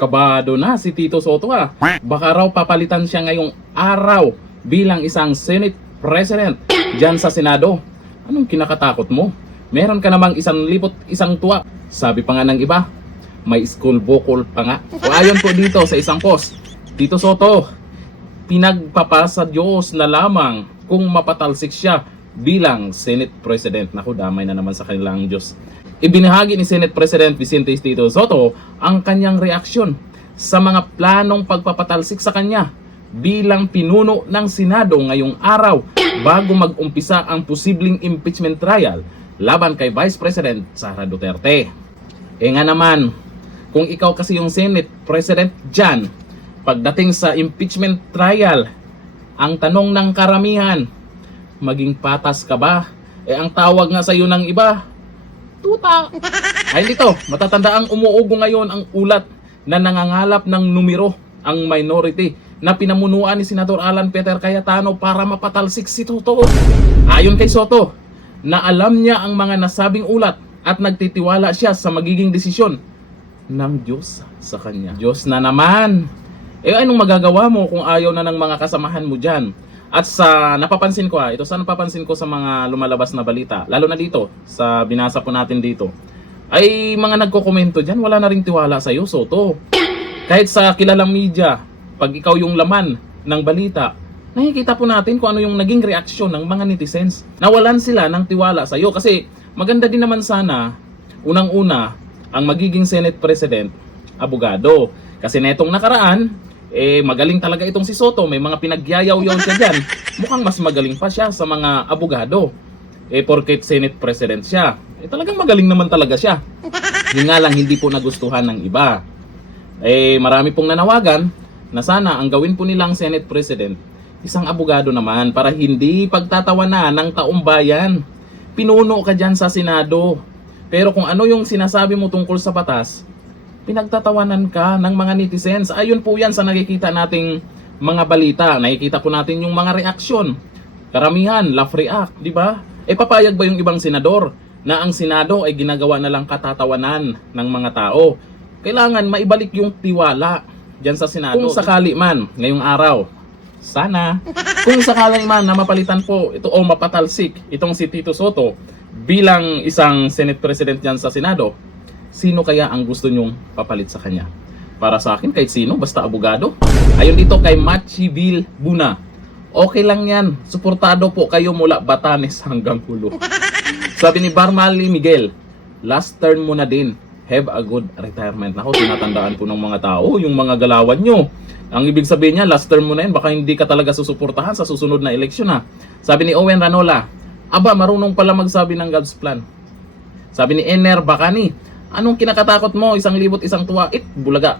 Kabado na si Tito Soto ah. Baka raw papalitan siya ngayong araw bilang isang Senate President dyan sa Senado. Anong kinakatakot mo? Meron ka namang 1,100 tuwa. Sabi pa nga ng iba, may school vocal pa nga. O ayon po dito sa isang post, Tito Soto, pinagpapasa Diyos na lamang kung mapatalsik siya bilang Senate President. Naku, damay na naman sa kanilang Diyos. Ibinahagi ni Senate President Vicente Tito Soto ang kanyang reaksyon sa mga planong pagpapatalsik sa kanya bilang pinuno ng Senado ngayong araw bago mag-umpisa ang posibleng impeachment trial laban kay Vice President Sara Duterte. Nga naman, kung ikaw kasi yung Senate President dyan, pagdating sa impeachment trial, ang tanong ng karamihan, maging patas ka ba? Ang tawag nga sa iyo ng iba, tuta. Ay dito, matatanda ang umuugo ngayon ang ulat na nangangalap ng numero ang minority na pinamunuan ni Senator Alan Peter Cayetano para mapatalsik si Soto. Ayon kay Soto, na alam niya ang mga nasabing ulat at nagtitiwala siya sa magiging desisyon ng Diyos sa kanya. Diyos na naman. Anong magagawa mo kung ayaw na ng mga kasamahan mo dyan? At sa napapansin ko ito sa napapansin ko sa mga lumalabas na balita, lalo na dito, sa binasa po natin dito, ay mga nagkokomento dyan, wala na ring tiwala sa iyo, Soto. Kahit sa kilalang media, pag ikaw yung laman ng balita, nakikita po natin kung ano yung naging reaksyon ng mga netizens. Nawalan sila ng tiwala sa iyo kasi maganda din naman sana, unang-una, ang magiging Senate President, abogado. Kasi netong nakaraan, magaling talaga itong si Soto, may mga pinagyayaw-yaw siya dyan. Mukhang mas magaling pa siya sa mga abogado. Porket Senate President siya, talagang magaling naman talaga siya. Yun nga lang, hindi po nagustuhan ng iba. Marami pong nanawagan na sana ang gawin po nilang Senate President, isang abogado naman para hindi pagtatawanan ng taong bayan. Pinuno ka dyan sa Senado. Pero kung ano yung sinasabi mo tungkol sa batas, pinagtatawanan ka ng mga netizens. Ayun po yan sa nakikita nating mga balita. Nakikita po natin yung mga reaksyon. Karamihan, laugh react, di ba? Papayag ba yung ibang senador na ang Senado ay ginagawa na lang katatawanan ng mga tao? Kailangan maibalik yung tiwala dyan sa Senado. Kung sakali man, ngayong araw, sana, kung sakali man na mapalitan po ito o mapatalsik itong si Tito Soto bilang isang Senate President dyan sa Senado, sino kaya ang gusto nyong papalit sa kanya? Para sa akin, kahit sino, basta abogado. Ayon dito kay Machiville Buna, okay lang yan, suportado po kayo mula Batanes hanggang Hulo. Sabi ni Barmali Miguel, last turn mo na din, have a good retirement. Ako, tinatandaan po ng mga tao yung mga galawan nyo. Ang ibig sabihin niya, last term mo na yun, baka hindi ka talaga susuportahan sa susunod na eleksyon ha. Sabi ni Owen Ranola, aba, marunong pala magsabi ng God's plan. Sabi ni Ener Bacani, anong kinakatakot mo? 1,100 tuwa, bulaga.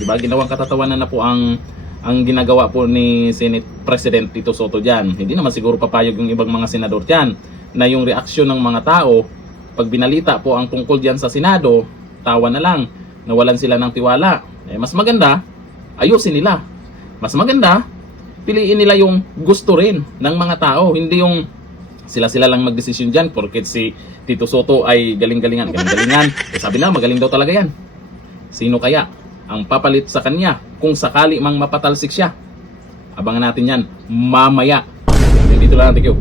Diba, ginawang katatawanan na po ang ginagawa po ni Senate President Tito Soto dyan. Hindi naman siguro papayag yung ibang mga senador dyan na yung reaksyon ng mga tao pag binalita po ang tungkol dyan sa Senado, tawa na lang, nawalan sila ng tiwala. Mas maganda, ayusin nila. Mas maganda, piliin nila yung gusto rin ng mga tao, hindi yung sila lang magdesisyon dyan porket si Tito Soto ay galing-galingan. Sabi na, magaling daw talaga yan. Sino kaya ang papalit sa kanya kung sakali mang mapatalsik siya? Abangan natin yan mamaya. Dito lang, thank you.